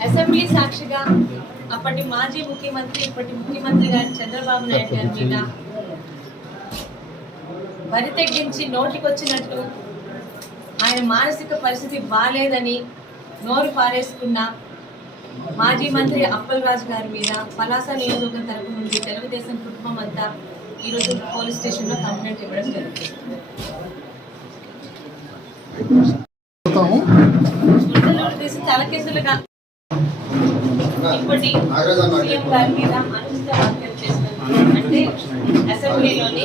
Assembly సాక్షిగా అప్పటి మాజీ ముఖ్యమంత్రి ఇప్పటి ముఖ్యమంత్రి గారు చంద్రబాబు నాయుడు గారి మీద వరి తగ్గించి నోటికొచ్చినట్టు ఆయన మానసిక పరిస్థితి బాగాలేదని నోరు పారేసుకున్న మాజీ మంత్రి అప్పల్ రాజు గారి మీద పలాస నియోజకవర్గం తరపు నుండి తెలుగుదేశం కుటుంబం అంతా ఈరోజు పోలీస్ స్టేషన్లో కంప్లైంట్ ఇవ్వడం జరుగుతుంది. గుండెలు తీసి తలకిందులుగా ఇప్పటి సీఎం గారి మీద అనుచిత వ్యాఖ్యలు చేసినందుకు అంటే అసెంబ్లీలోని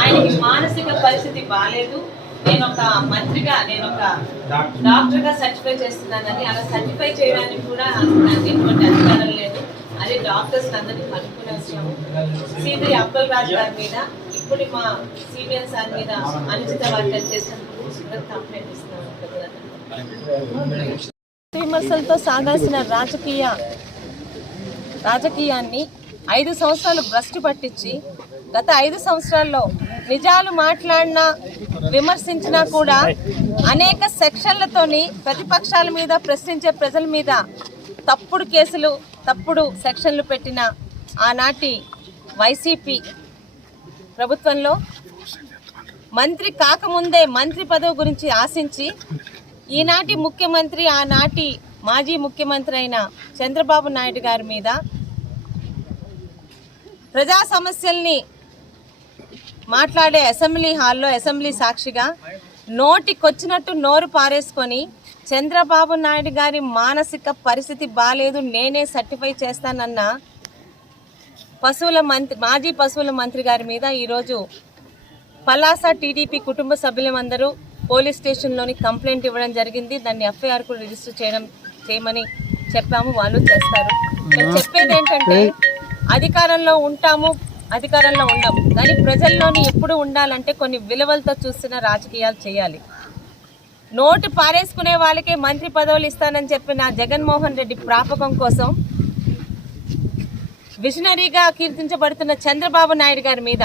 ఆయనకి మానసిక పరిస్థితి బాగాలేదు నేను ఒక మంత్రిగా నేను ఒక డాక్టర్గా సర్టిఫై చేస్తున్నానని అలా సర్టిఫై చేయడానికి కూడా ఎటువంటి అధికారం లేదు అది డాక్టర్స్ అందరినీ కనుక్కునే వచ్చాము శ్రీధరి అబ్దుల్ రాజు గారి మీద ఇప్పుడు మా సీనియర్ సార్ మీద అనుచిత వ్యాఖ్యలు చేసినందుకు కంప్లైంట్ ఇస్తున్నాము. విమర్శలతో సాగాల్సిన రాజకీయ రాజకీయాన్ని ఐదు సంవత్సరాలు భ్రష్టు పట్టించి గత ఐదు సంవత్సరాల్లో నిజాలు మాట్లాడినా విమర్శించినా కూడా అనేక సెక్షన్లతోని ప్రతిపక్షాల మీద ప్రశ్నించే ప్రజల మీద తప్పుడు కేసులు తప్పుడు సెక్షన్లు పెట్టిన ఆనాటి వైసీపీ ప్రభుత్వంలో మంత్రి కాకముందే మంత్రి పదవి గురించి ఆశించి ఈనాటి ముఖ్యమంత్రి ఆనాటి మాజీ ముఖ్యమంత్రి అయిన చంద్రబాబు నాయుడు గారి మీద ప్రజా సమస్యల్ని మాట్లాడే అసెంబ్లీ హాల్లో అసెంబ్లీ సాక్షిగా నోటికొచ్చినట్టు నోరు పారేసుకొని చంద్రబాబు నాయుడు గారి మానసిక పరిస్థితి బాగాలేదు నేనే సర్టిఫై చేస్తానన్న పశువుల మంత్రి మాజీ పశువుల మంత్రి గారి మీద ఈరోజు పలాస టీడీపీ కుటుంబ సభ్యులందరూ పోలీస్ స్టేషన్లోని కంప్లైంట్ ఇవ్వడం జరిగింది. దాన్ని ఎఫ్ఐఆర్ కూడా రిజిస్టర్ చేయడం చేయమని చెప్పాము. వాళ్ళు చేస్తారు. చెప్పేది ఏంటంటే అధికారంలో ఉంటాము అధికారంలో ఉండం. కానీ ప్రజల్లోని ఎప్పుడు ఉండాలంటే కొన్ని విలువలతో చూస్తున్న రాజకీయాలు చేయాలి. నోటు పారేసుకునే వాళ్ళకే మంత్రి పదవులు ఇస్తానని చెప్పిన జగన్మోహన్ రెడ్డి ప్రాపకం కోసం విజనరీగా కీర్తించబడుతున్న చంద్రబాబు నాయుడు గారి మీద.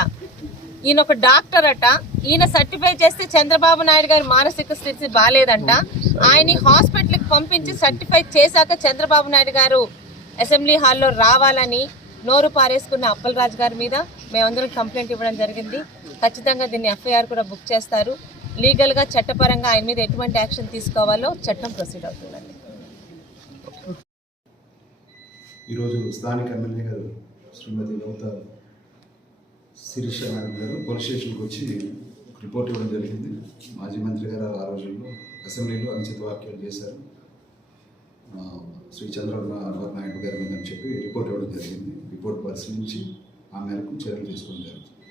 ఈయన ఒక డాక్టర్ అట. ఈయన సర్టిఫై చేస్తే చంద్రబాబు నాయుడు గారి మానసిక స్థితి బాగాలేదంట ఆయన్ని హాస్పిటల్కి పంపించి సర్టిఫై చేశాక చంద్రబాబు నాయుడు గారు అసెంబ్లీ హాల్లో రావాలని నోరు పారేసుకున్న అప్పలరాజు గారి మీద మేమందరం కంప్లైంట్ ఇవ్వడం జరిగింది. ఖచ్చితంగా దీన్ని ఎఫ్ఐఆర్ కూడా బుక్ చేస్తారు. లీగల్గా చట్టపరంగా ఆయన మీద ఎటువంటి యాక్షన్ తీసుకోవాలో చట్టం ప్రొసీడ్ అవుతుందండి. ఈరోజు స్థానిక ఎమ్మెల్యే గారు శ్రీమతి లలిత శిరీష మేడం గారు పోలీస్ స్టేషన్కి వచ్చి రిపోర్ట్ ఇవ్వడం జరిగింది. మాజీ మంత్రి గారు ఆ రోజుల్లో అసెంబ్లీలో అనుచిత వ్యాఖ్యలు చేశారు. శ్రీ చంద్రబాబు నాయుడు గారి మీద అని చెప్పి రిపోర్ట్ ఇవ్వడం జరిగింది. రిపోర్ట్ పరిశీలించి ఆ మేరకు చర్యలు తీసుకోవడం జరుగుతుంది.